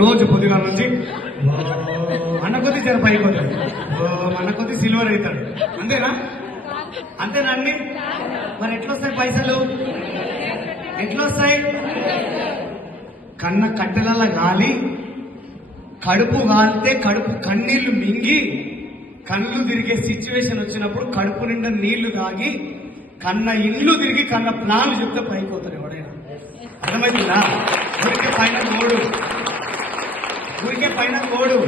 రోజు పొద్దుగా నుంచి మన కొద్ది జర పైకి పోతాడు, మన కొద్ది సిల్వర్ అవుతాడు. అంతేనా? అంతేనండి. మరి ఎట్లొస్తాయి పైసలు? ఎట్లొస్తాయి? కన్న కట్టెల గాలి, కడుపు గాలితే కడుపు కన్నీళ్లు మింగి కళ్ళు తిరిగే సిచ్యువేషన్ వచ్చినప్పుడు కడుపు నిండా నీళ్లు తాగి కన్న ఇల్లు తిరిగి కన్న ప్లాన్లు చెప్తే పైకి పోతారు ఎవడైనా. అర్థమవుతుందా? ఊరికే పైన ఓడు, ఊరికే పైన ఓడు.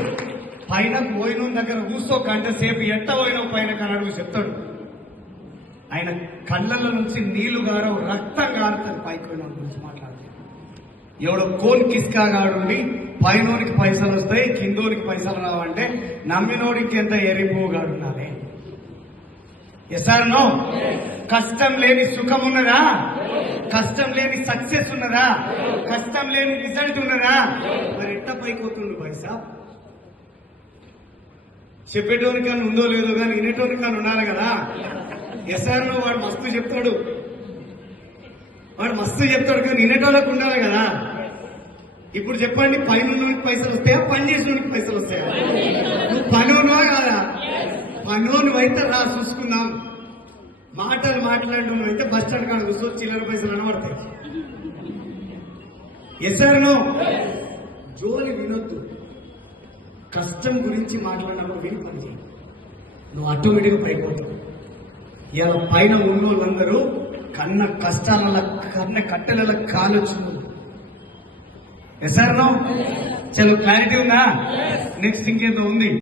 పైన పోయిన దగ్గర కూర్చో గంట సేపు ఎట్ట పోయినావు పైన కన్నాడు చెప్తాడు. ఆయన కళ్ళల్లో నుంచి నీళ్లు గారవు, రక్తం గారుతుంది పైకి పోయిన గురించి మాట్లాడుతాడు. ఎవడో కోన్ కిస్కాగాడుండి పైనోనికి పైసలు వస్తాయి కిందోనికి పైసలు రావంటే నమ్మినోడికి ఎంత ఎరిపోగాడున్నారే. SR no? కష్టం లేని సుఖం ఉన్నదా? కష్టం లేని సక్సెస్ ఉన్నదా? కష్టం లేని రిజల్ట్ ఉన్నదా? మరి ఎట్ట పైపోతుండు పైసా? చెప్పేటోనికన్నా ఉందో లేదో కానీ వినేటోనికన్నా ఉండాలి కదా. ఎస్ఆర్ నో వాడు మస్తు చెప్తాడు, కానీ వినేటోళ్ళకి ఉండాలి కదా. ఇప్పుడు చెప్పండి, పైన పైసలు వస్తాయా, పని చేసినోనికి పైసలు వస్తాయా? నువ్వు పనోనువా కాదా? పనోను అయితే రా చూసుకుందాం. మాటలు మాట్లాడడం అయితే బస్ స్టాండ్ కాడ కూర్చో చిల్లర పైసలు అనబడతాయి. SR no? జోలి వినొద్దు. కష్టం గురించి మాట్లాడినప్పుడు విని పని చేయి, నువ్వు ఆటోమేటిక్గా పైపోతావు. ఇలా పైన ఉన్న వాళ్ళందరూ కన్న కష్టాల కన్న కట్టెల కాలొచ్చు. Yes or no? చలో, క్లారిటీ ఉందా? నెక్స్ట్ ఇంకేదో ఉంది.